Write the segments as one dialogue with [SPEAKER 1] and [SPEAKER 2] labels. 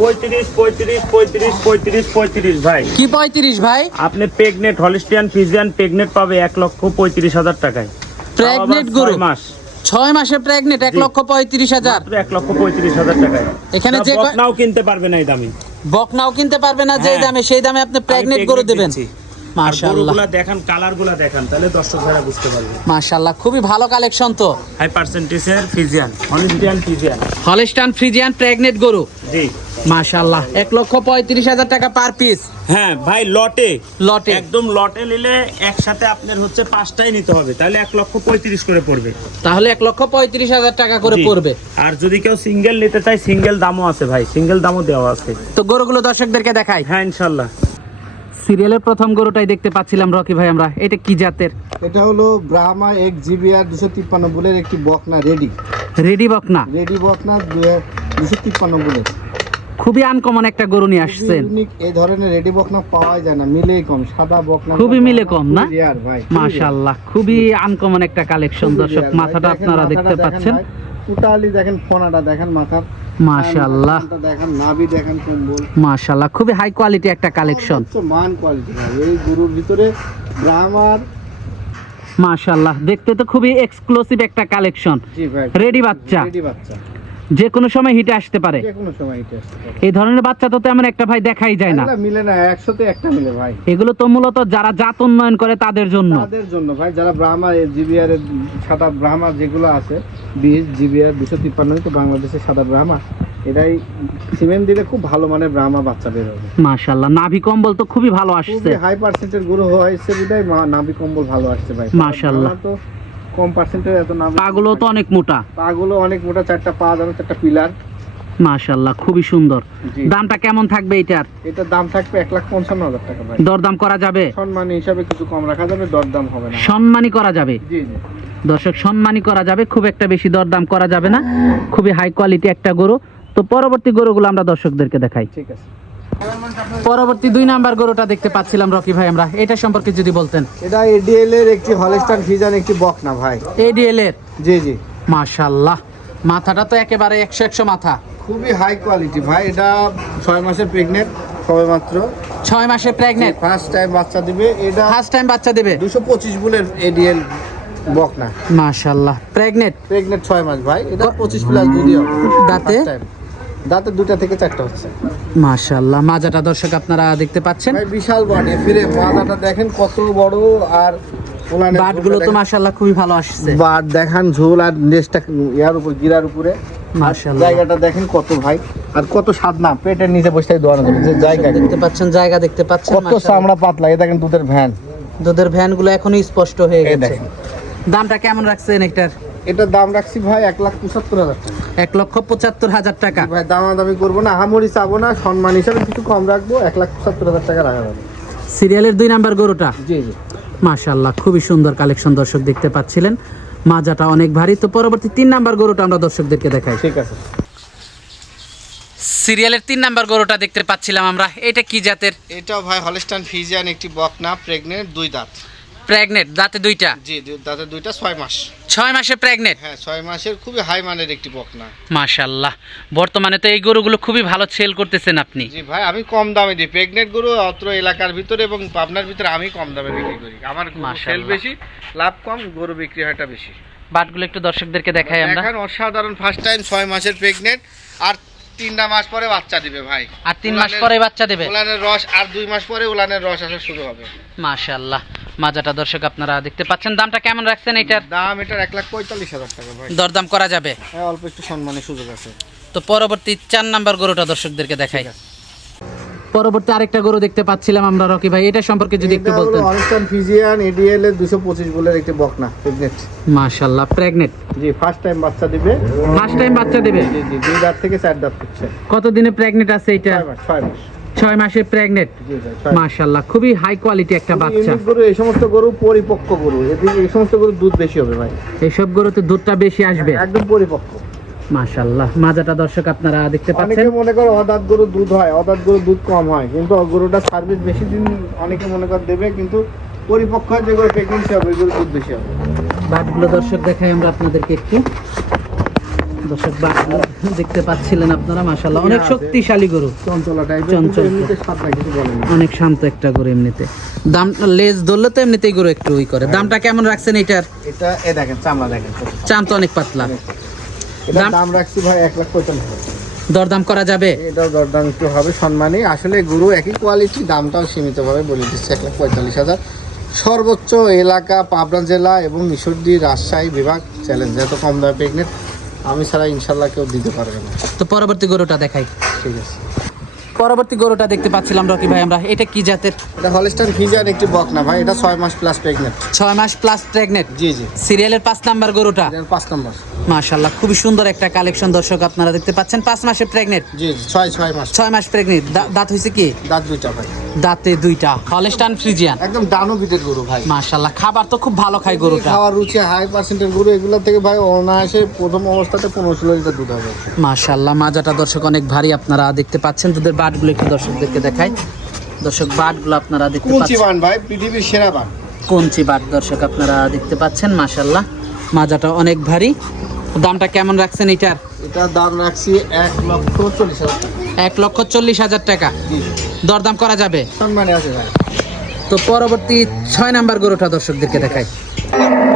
[SPEAKER 1] পঁয়ত্রিশ পঁয়ত্রিশ পঁয়ত্রিশ পঁয়ত্রিশ পঁয়ত্রিশ ভাই।
[SPEAKER 2] কি পঁয়ত্রিশ ভাই?
[SPEAKER 1] আপনি প্রেগনেট হলিস্টিয়ান ফিজিয়ান প্রেগনেট পাবে এক লক্ষ পঁয়ত্রিশ হাজার টাকায়। প্রেগনেট
[SPEAKER 2] গরু?
[SPEAKER 1] মাস।
[SPEAKER 2] ছয় মাসে প্রেগনেন্ট এক লক্ষ পঁয়ত্রিশ হাজার।
[SPEAKER 1] এক লক্ষ পঁয়ত্রিশ হাজার টাকায়।
[SPEAKER 2] এখানে যে
[SPEAKER 1] নাও কিনতে পারবে না এই দামি।
[SPEAKER 2] বকনাও কিনতে পারবে না যেই
[SPEAKER 1] হ্যাঁ।
[SPEAKER 2] দামে সেই দামে আপনি প্রেগনেন্ট
[SPEAKER 1] আমি
[SPEAKER 2] গরু দেবেন।
[SPEAKER 1] গরুগুলা দেখান কালার দেখান তাহলে দর্শক যারা বুঝতে পারবে।
[SPEAKER 2] মাশাআল্লাহ খুবই ভালো কালেকশন তো।
[SPEAKER 1] High পার্সেন্টেজের Friesian Holstein Friesian
[SPEAKER 2] Holstein Friesian pregnant গরু।
[SPEAKER 1] জি।
[SPEAKER 2] মাশাআল্লাহ এক লক্ষ পঁয়ত্রিশ হাজার টাকা পার পিস
[SPEAKER 1] হ্যাঁ ভাই লটে
[SPEAKER 2] লটে
[SPEAKER 1] একদম লটে নিলে একসাথে আপনার হচ্ছে পাঁচটাই নিতে হবে তাহলে এক লক্ষ পঁয়ত্রিশ করে পড়বে।
[SPEAKER 2] তাহলে এক লক্ষ পঁয়ত্রিশ হাজার টাকা করে। পড়বে।
[SPEAKER 1] আর যদি কেউ সিঙ্গেল নিতে চায় সিঙ্গেল দামও আছে ভাই সিঙ্গেল দামও দেওয়া আছে।
[SPEAKER 2] তো গরুগুলো দর্শকদেরকে দেখাই।
[SPEAKER 1] হ্যাঁ ইনশাল্লাহ
[SPEAKER 2] সিরিয়ালের প্রথম গরুটাই দেখতে পাচ্ছিলাম রকি ভাই আমরা। এটা কি জাতের?
[SPEAKER 3] এটা হলো ব্রাহ্মা এক জিবি আর দুশো তিপ্পান্ন বুলের একটি বকনা রেডি।
[SPEAKER 2] রেডি বকনা?
[SPEAKER 3] রেডি বকনা দুশো তিপ্পান্ন বুলের।
[SPEAKER 2] খুবই আনকমন একটা গরু নিয়ে আসছেন।
[SPEAKER 3] এই ধরনের রেডি বকনা পাওয়া যায় না মিলে কম সাদা বকনা
[SPEAKER 2] খুবই মিলে কম, না? মাশাআল্লাহ খুবই আনকমন একটা কালেকশন দর্শক মাথাটা আপনারা দেখতে পাচ্ছেন।
[SPEAKER 3] টোটালি দেখেন ফোনাটা দেখেন মাথার।
[SPEAKER 2] মাশাআল্লাহ।
[SPEAKER 3] মাথাটা দেখেন নাভি দেখেন কম্বল।
[SPEAKER 2] মাশাআল্লাহ খুবই হাই কোয়ালিটি একটা কালেকশন
[SPEAKER 3] মান কোয়ালিটি এই গরুর ভিতরে ব্রাহ্মার
[SPEAKER 2] মাশাআল্লাহ দেখতে তো খুবই এক্সক্লুসিভ একটা কালেকশন রেডি বাচ্চা?
[SPEAKER 3] রেডি বাচ্চা।
[SPEAKER 2] যে কোনো সময় হিটে আসতে পারে।
[SPEAKER 3] যে কোনো সময় এটা আসতে পারে।
[SPEAKER 2] এই ধরনের বাচ্চা তো তেমন একটা ভাই দেখাই যায় না।
[SPEAKER 3] মিলে না একশোতে একটা মিলে ভাই।
[SPEAKER 2] এগুলো তো মূলত যারা জাত উন্নয়ন করে তাদের জন্য।
[SPEAKER 3] তাদের জন্য ভাই যারা ব্রাহ্মা জিবিআর এর সাদা ব্রাহ্মা যেগুলো আছে বিশ জিবিআর দুশো তিপ্পান্ন তো বাংলাদেশের সাদা ব্রাহ্মা এটাই সিমেন্ট দিলে খুব ভালো মানের ব্রাহ্মা বাচ্চা বের হবে।
[SPEAKER 2] মাশাআল্লাহ নাভি কম্বল তো খুবই ভালো আসছে।
[SPEAKER 3] খুবই হাই পার্সেন্টের গরু হয়েছে বিদায় নাভি কম্বল ভালো আসছে ভাই।
[SPEAKER 2] মাশাআল্লাহ।
[SPEAKER 3] তো কম পার্সেন্টের এত নাভি
[SPEAKER 2] পাগুলো তো অনেক মোটা।
[SPEAKER 3] পাগুলো অনেক মোটা চারটা পা দাম চারটা পিলার।
[SPEAKER 2] খুবই সুন্দর। দামটা কেমন থাকবে এটার?
[SPEAKER 3] এটার দাম থাকবে এক লাখ পঞ্চান্ন হাজার টাকা ভাই।
[SPEAKER 2] দরদাম করা যাবে?
[SPEAKER 3] সম্মান হিসাবে কিছু কম রাখা যাবে দরদাম হবে না।
[SPEAKER 2] সম্মানই করা যাবে?
[SPEAKER 3] জি জি।
[SPEAKER 2] দর্শক সম্মানই করা যাবে খুব একটা বেশি দরদাম করা যাবে না। খুবই হাই কোয়ালিটি একটা গরু। তো পরবর্তী গরুগুলো আমরা দর্শকদেরকে দেখাই।
[SPEAKER 3] ঠিক আছে।
[SPEAKER 2] পরবর্তী দুই নাম্বার গরুটা দেখতে পাচ্ছিলাম রকি ভাই আমরা। এটা সম্পর্কে যদি বলতেন।
[SPEAKER 3] এটা এডিএল এর একটি হলস্টান ফিজান একটি বকনা ভাই।
[SPEAKER 2] এডিএল এর
[SPEAKER 3] জি জি।
[SPEAKER 2] মাশাল্লাহ। মাথাটা তো একেবারে একশো একশো মাথা।
[SPEAKER 3] খুবই হাই কোয়ালিটি ভাই এটা ছয় মাসের প্রেগনেন্ট সবে মাত্র।
[SPEAKER 2] ছয় মাসে প্রেগনেন্ট
[SPEAKER 3] ফার্স্ট টাইম বাচ্চা দিবে। এটা
[SPEAKER 2] ফার্স্ট টাইম বাচ্চা দেবে?
[SPEAKER 3] দুশো পঁচিশ বুলের এডিএল বক না।
[SPEAKER 2] মাশাল্লাহ। প্রেগনেন্ট
[SPEAKER 3] প্রেগনেন্ট ছয় মাস ভাই এটা পঁচিশ প্লাস দুধই হবে।
[SPEAKER 2] দাঁতে?
[SPEAKER 3] দাঁতে দুটা থেকে চারটা হচ্ছে।
[SPEAKER 2] মাশাল্লাহ মাজাটা দর্শক আপনারা দেখতে পাচ্ছেন।
[SPEAKER 3] বিশাল বডি ফিরে মাথাটা দেখেন কত বড় আর
[SPEAKER 2] বাটগুলো তো খুবই ভালো আসছে।
[SPEAKER 3] দেখেন। বাট দেখান ঝোল আর নেসটা ইয়ার উপর গিরার উপরে। জায়গাটা দেখেন কত ভাই আর কত স্বাদ না পেটের নিচে বসে থাকে দোয়ানো যাবে যে জায়গা
[SPEAKER 2] দেখতে পাচ্ছেন জায়গা দেখতে পাচ্ছেন
[SPEAKER 3] কত চামড়া পাতলা দেখেন দুধের ভ্যান।
[SPEAKER 2] দুধের ভ্যানগুলো এখনই স্পষ্ট হয়ে গেছে।
[SPEAKER 3] দেখেন।
[SPEAKER 2] দামটা কেমন রাখছেন একটার
[SPEAKER 3] এটার দাম রাখছি ভাই এক লাখ পঁচাত্তর হাজার টাকা।
[SPEAKER 2] এক লক্ষ পঁচাত্তর হাজার টাকা।
[SPEAKER 3] ভাই দামাদামি করব না হামড়ি চাবো না সম্মান হিসাবে কিছু কম রাখব এক লাখ পঁচাত্তর হাজার টাকা রাখা যাবে।
[SPEAKER 2] সিরিয়ালের দুই নাম্বার গরুটা?
[SPEAKER 3] জি জি।
[SPEAKER 2] মাশাল্লাহ খুবই সুন্দর কালেকশন দর্শক দেখতে পাচ্ছিলেন। মাজাটা অনেক ভারী তো পরবর্তী তিন নাম্বার গরুটা আমরা দর্শকদেরকে দেখাই।
[SPEAKER 3] ঠিক আছে।
[SPEAKER 2] সিরিয়ালের তিন নাম্বার গরুটা দেখতে পাচ্ছিলাম আমরা। এটা কি জাতের?
[SPEAKER 3] এটাও ভাই হলস্টান ফিজিয়ান একটি বকনা প্রেগনেন্ট দুই দাঁত।
[SPEAKER 2] প্রেগনেট দাঁতে দুইটা?
[SPEAKER 3] জি দাঁতের দুইটা ছয় মাস।
[SPEAKER 2] ছয় মাসে প্রেগনেট
[SPEAKER 3] হ্যাঁ ছয় মাসের খুবই হাই মানের একটি বকনা।
[SPEAKER 2] মাশাল্লাহ বর্তমানে তো এই গরুগুলো খুবই ভালো সেল করতেছেন আপনি।
[SPEAKER 3] জি ভাই আমি কম দামে দিই। প্রেগনেন্ট গরু অত্র এলাকার ভিতরে এবং পাবনার ভিতরে আমি কম দামে বিক্রি করি। আমার সেল বেশি লাভ কম গরু বিক্রি হয়টা বেশি।
[SPEAKER 2] বাটগুলো একটু দর্শকদেরকে দেখাই আমরা।
[SPEAKER 3] এখন অসাধারণ ফার্স্ট টাইম ছয় মাসের প্রেগনেন্ট আর তিনটা মাস পরে বাচ্চা দিবে ভাই।
[SPEAKER 2] আর তিন মাস পরে বাচ্চা দেবে?
[SPEAKER 3] উলানের রস আর দুই মাস পরে উলানের রস আসা শুরু হবে।
[SPEAKER 2] মাশাআল্লাহ। মাজাটা দর্শক আপনারা দেখতে পাচ্ছেন। দামটা কেমন রাখছেন এটার?
[SPEAKER 3] দাম এটার এক লাখ পঁয়তাল্লিশ হাজার টাকা ভাই।
[SPEAKER 2] দরদাম করা যাবে?
[SPEAKER 3] হ্যাঁ অল্প একটু সম্মানের সুযোগ আছে।
[SPEAKER 2] তো পরবর্তী চার নাম্বার গরুটা দর্শকদেরকে দেখাই। পরবর্তী আরেকটা গরু দেখতে পাচ্ছিলাম আমরা রকি ভাই। এটা সম্পর্কে যদি একটু বলতেন।
[SPEAKER 3] অনুষ্ঠান ফিজিয়ান এডিএল এর দুশো পঁচিশ বলের একটি বকনা প্রেগনেন্ট
[SPEAKER 2] মাশাল্লাহ প্রেগনেট
[SPEAKER 3] জি ফার্স্ট টাইম বাচ্চা দিবে।
[SPEAKER 2] ফার্স্ট টাইম বাচ্চা দেবে?
[SPEAKER 3] জি জি দুই দাঁত থেকে চার দাঁত হচ্ছে।
[SPEAKER 2] কত দিনে প্রেগনেট আছে এটা
[SPEAKER 3] ছয় মাস ছয় মাস।
[SPEAKER 2] ছয় মাসে প্রেগনেট
[SPEAKER 3] জি ভাই ছয় মাস।
[SPEAKER 2] মাশাল্লাহ খুবই হাই কোয়ালিটি একটা বাচ্চা।
[SPEAKER 3] গরু এই সমস্ত গরু পরিপক্ক গরু। এই সমস্ত গরু দুধ বেশি হবে ভাই।
[SPEAKER 2] এইসব গরুতে দুধটা বেশি আসবে?
[SPEAKER 3] একদম পরিপক্ক।
[SPEAKER 2] মাশাল্লাহ মাজাটা দর্শক আপনারা দেখতে পাচ্ছেন।
[SPEAKER 3] অনেকে মনে করে অদাঁত গরু দুধ হয় অদাঁত গরু দুধ কম হয় কিন্তু গরুটা সার্ভিস বেশি দিন অনেকে মনে করে দেবে কিন্তু পরিপক্ক হয় যে গরু প্রেগনেন্সি হবে গরু দুধ বেশি হবে।
[SPEAKER 2] বাটগুলো দর্শক দেখাই আমরা আপনাদেরকে একটু। দর্শক বাটগুলো দেখতে পাচ্ছিলেন আপনারা মাশাল্লাহ অনেক শক্তিশালী গরু।
[SPEAKER 3] চঞ্চলা টাইপের
[SPEAKER 2] চঞ্চল। অনেক শান্ত একটা গরু এমনিতে। দাম লেজ ধরলে তো এমনিতেই গরু একটু ওই করে। দামটা কেমন রাখছেন এটার?
[SPEAKER 3] এটা এ দেখেন চামড়া দেখেন।
[SPEAKER 2] চাম তো অনেক পাতলা।
[SPEAKER 3] এটার
[SPEAKER 2] দাম?
[SPEAKER 3] রাখছি ভাই এক লাখ পঁয়তাল্লিশ
[SPEAKER 2] দরদাম করা যাবে?
[SPEAKER 3] এটাও দরদাম একটু হবে সম্মানী। আসলে গরু একই কোয়ালিটি দামটাও সীমিতভাবে বলে দিচ্ছে এক লাখ পঁয়তাল্লিশ হাজার। সর্বোচ্চ এলাকা পাবনা জেলা এবং ঈশ্বরদী রাজশাহী বিভাগ চ্যালেঞ্জ এত কম দামে প্রেগনেন্ট আমি ছাড়া ইনশাল্লাহ কেউ দিতে পারবে না।
[SPEAKER 2] তো পরবর্তী গরুটা দেখাই।
[SPEAKER 3] ঠিক আছে।
[SPEAKER 2] পরবর্তী গরুটা দেখতে পাচ্ছিলাম রকি ভাই আমরা। এটা কি জাতের?
[SPEAKER 3] এটা হলস্টার ফিজার একটি বক না ভাই এটা 6 মাস প্লাস প্রেগন্যান্ট
[SPEAKER 2] 6 মাস প্লাস প্রেগন্যান্ট
[SPEAKER 3] জি জি।
[SPEAKER 2] সিরিয়ালের 5 নাম্বার গরুটা?
[SPEAKER 3] এর 5 নাম্বার।
[SPEAKER 2] মাশাআল্লাহ খুব সুন্দর একটা কালেকশন দর্শক আপনারা দেখতে পাচ্ছেন। 5 মাসের প্রেগন্যান্ট
[SPEAKER 3] জি জি ছয় ছয় মাস।
[SPEAKER 2] 6 মাস প্রেগন্যান্ট দাঁত হইছে কি?
[SPEAKER 3] দাঁত দুইটা ভাই।
[SPEAKER 2] দাঁতে দুইটা হলস্টান ফ্রিজিয়ান।
[SPEAKER 3] একদম ডানো বিটের গরু ভাই।
[SPEAKER 2] মাশাল্লাহ খাবার তো খুব ভালো খায় গরুটা।
[SPEAKER 3] খাওয়ার রুচি হাই পার্সেন্টের গরু এগুলো থেকে ভাই অনায়াসে প্রথম অবস্থাতে পনেরো ষোলো লিটার দুধ হবে।
[SPEAKER 2] মাশাল্লাহ মাজাটা দর্শক অনেক ভারী আপনারা দেখতে পাচ্ছেন। দুধের বাটগুলো একটু দর্শকদেরকে দেখাই। দর্শক বাটগুলো আপনারা দেখতে পাচ্ছেন।
[SPEAKER 3] বান ভাই? পৃথিবীর সেরা বান
[SPEAKER 2] কঞ্চি বাট দর্শক আপনারা দেখতে পাচ্ছেন? মাশাল্লাহ মাজাটা অনেক ভারী। দামটা কেমন রাখছেন এটার?
[SPEAKER 3] এটার দাম রাখছি এক লক্ষ চল্লিশ হাজার
[SPEAKER 2] এক লক্ষ চল্লিশ হাজার টাকা। দরদাম করা যাবে?
[SPEAKER 3] সম্মানে আছে ভাই।
[SPEAKER 2] তো পরবর্তী ছয় নাম্বার গরুটা দর্শকদেরকে দেখাই।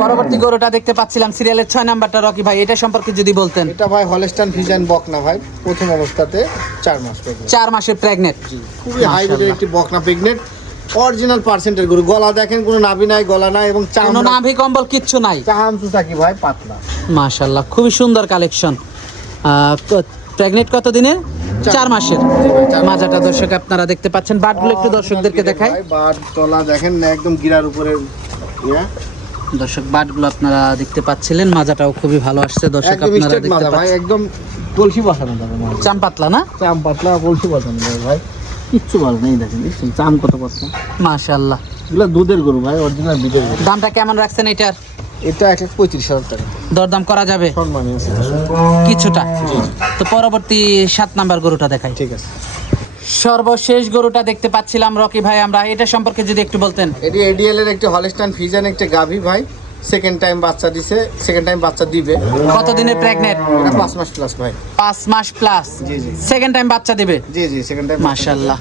[SPEAKER 2] পরবর্তী গরুটা দেখতে পাচ্ছিলাম সিরিয়ালের ছয় নাম্বারটা রকি ভাই এটা সম্পর্কে যদি বলতেন।
[SPEAKER 3] এটা ভাই হলস্টান ফিজান বকনা ভাই প্রথম অবস্থাতে চার মাস
[SPEAKER 2] চার মাসের প্রেগনেন্ট
[SPEAKER 3] খুবই হাই
[SPEAKER 2] মাশাআল্লাহ।
[SPEAKER 3] একটি বকনা প্রেগনেন্ট অরিজিনাল পার্সেন্টের গরু। গলা দেখেন কোনো নাভি নাই গলা নাই এবং
[SPEAKER 2] কোনো
[SPEAKER 3] চামড়া।
[SPEAKER 2] নাভি কম্বল কিচ্ছু নাই।
[SPEAKER 3] চাহাম থাকি ভাই পাতলা।
[SPEAKER 2] মাশাল্লাহ খুবই সুন্দর কালেকশন প্রেগনেন্ট কত দিনে চার মাসের। মাজাটা দর্শক আপনারা দেখতে পাচ্ছেন। বাটগুলো একটু দর্শকদেরকে দেখাই।
[SPEAKER 3] বাট তলা দেখেন না একদম গিরার উপরে
[SPEAKER 2] দর্শক বাটগুলো আপনারা দেখতে পাচ্ছিলেন। মাজাটাও খুবই ভালো আসছে। দর্শক আপনারা দেখতে
[SPEAKER 3] ভাই একদম কলসি বসানো যাবে।
[SPEAKER 2] চাম পাতলা না?
[SPEAKER 3] চাম পাতলা কলসি বসানো যাবে ভাই। কিচ্ছু বল নেই দেখেন চাম কত পাতলা।
[SPEAKER 2] মাশাল্লাহ
[SPEAKER 3] এগুলো দুধের গরু ভাই অরিজিনাল বিটের
[SPEAKER 2] দামটা কেমন রাখছেন এটার?
[SPEAKER 3] এটা এক লাখ পঁয়ত্রিশ হাজার টাকা।
[SPEAKER 2] দরদাম করা যাবে? কিছুটা। তো পরবর্তী সাত নাম্বার গরুটা দেখাই।
[SPEAKER 3] ঠিক আছে।
[SPEAKER 2] সর্বশেষ গরুটা দেখতে পাচ্ছিলাম রকি ভাই আমরা। এটা সম্পর্কে যদি একটু বলতেন।
[SPEAKER 3] এটি এডিএল এর একটি হলস্টান ফিজান একটা গাভী ভাই। সেকেন্ড টাইম বাচ্চা দিছে সেকেন্ড টাইম বাচ্চা দিবে।
[SPEAKER 2] কতদিনের প্রেগনেন্ট
[SPEAKER 3] এটা পাঁচ মাস প্লাস ভাই।
[SPEAKER 2] পাঁচ মাস প্লাস
[SPEAKER 3] জি, জি।
[SPEAKER 2] সেকেন্ড টাইম বাচ্চা দিবে?
[SPEAKER 3] জি জি সেকেন্ড টাইম
[SPEAKER 2] মাশাল্লাহ।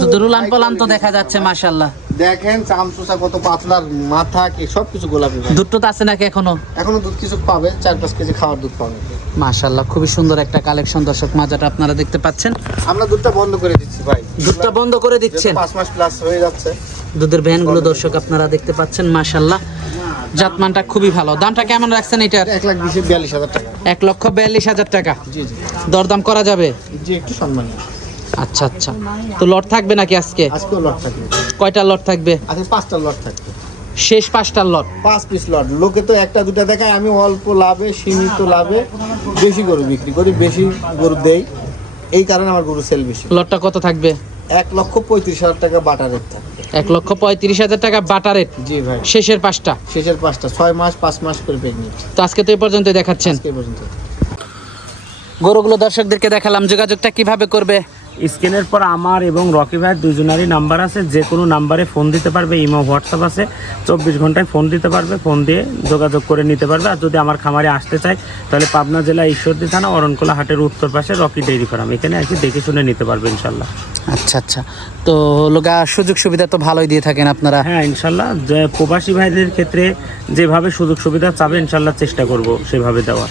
[SPEAKER 2] তো দুরুলান পলান তো দেখা যাচ্ছে মাশাল্লাহ।
[SPEAKER 3] দেখেন চামচুসা কত পাতলার মাথা কি সব কিছু গোলাপি ভাই।
[SPEAKER 2] দুধ তো আছে নাকি এখনও?
[SPEAKER 3] এখনও দুধ কিছু পাবে চার পাঁচ কেজি খাওয়ার দুধ পাবে।
[SPEAKER 2] মাশাল্লাহ খুবই সুন্দর একটা কালেকশন দর্শক মাজাটা আপনারা দেখতে পাচ্ছেন।
[SPEAKER 3] আমরা দুধটা বন্ধ করে দিচ্ছি ভাই।
[SPEAKER 2] দুধটা বন্ধ করে দিচ্ছেন।
[SPEAKER 3] পাঁচ মাস প্লাস হয়ে যাচ্ছে।
[SPEAKER 2] দুধের ভ্যানগুলো দর্শক আপনারা দেখতে পাচ্ছেন মাশাল্লাহ জাতমানটা খুবই ভালো। দামটা কেমন রাখছেন এটার?
[SPEAKER 3] এক লাখ বিশ বিয়াল্লিশ হাজার টাকা।
[SPEAKER 2] এক লক্ষ বিয়াল্লিশ হাজার টাকা।
[SPEAKER 3] জি জি।
[SPEAKER 2] দরদাম করা যাবে?
[SPEAKER 3] জি একটু সম্মান
[SPEAKER 2] আচ্ছা আচ্ছা। তো লট থাকবে নাকি আজকে?
[SPEAKER 3] আজকেও লট থাকবে।
[SPEAKER 2] কয়টা লট থাকবে?
[SPEAKER 3] আজকে পাঁচটা লট থাকবে।
[SPEAKER 2] শেষ পাঁচটার লট?
[SPEAKER 3] পাঁচ পিস লট। লোকে তো একটা দুটা দেখায় আমি অল্প লাভে সীমিত লাভে বেশি গরু বিক্রি করি বেশি গরু দেই। এই কারণে আমার গরু সেল বেশি।
[SPEAKER 2] লটটা কত থাকবে?
[SPEAKER 3] এক লক্ষ পঁয়ত্রিশ হাজার টাকা বাটা রেট থাকবে।
[SPEAKER 2] এক লক্ষ পঁয়ত্রিশ হাজার টাকা বাটা রেট
[SPEAKER 3] জি ভাই।
[SPEAKER 2] শেষের পাঁচটা?
[SPEAKER 3] শেষের পাঁচটা। ছয় মাস পাঁচ মাস করে প্রেগনেন্ট
[SPEAKER 2] তো আজকে তো এই পর্যন্ত দেখাচ্ছেন।
[SPEAKER 3] আজকে পর্যন্ত
[SPEAKER 2] গরুগুলো দর্শকদেরকে দেখালাম। যোগাযোগটা কীভাবে করবে?
[SPEAKER 1] স্ক্রিনের পর আমার এবং রকি ভাইয়ের দুজনেরই নাম্বার আছে যে কোনো নাম্বারে ফোন দিতে পারবে ইমো হোয়াটসঅ্যাপ আছে চব্বিশ ঘন্টায় ফোন দিতে পারবে ফোন দিয়ে যোগাযোগ করে নিতে পারবে। আর যদি আমার খামারে আসতে চায় তাহলে পাবনা জেলা ঈশ্বরদী থানা অরণকোলা হাটের উত্তর পাশে রকি ডেইরি ফার্ম। এখানে এসে দেখে শুনে নিতে পারবে ইনশাল্লাহ
[SPEAKER 2] আচ্ছা আচ্ছা। তো লগা সুযোগ সুবিধা তো ভালোই দিয়ে থাকেন আপনারা।
[SPEAKER 1] হ্যাঁ ইনশাল্লাহ যে প্রবাসী ভাইদের ক্ষেত্রে যেভাবে সুযোগ সুবিধা চাবে ইনশাল্লাহ চেষ্টা করব সেভাবে দেওয়ার।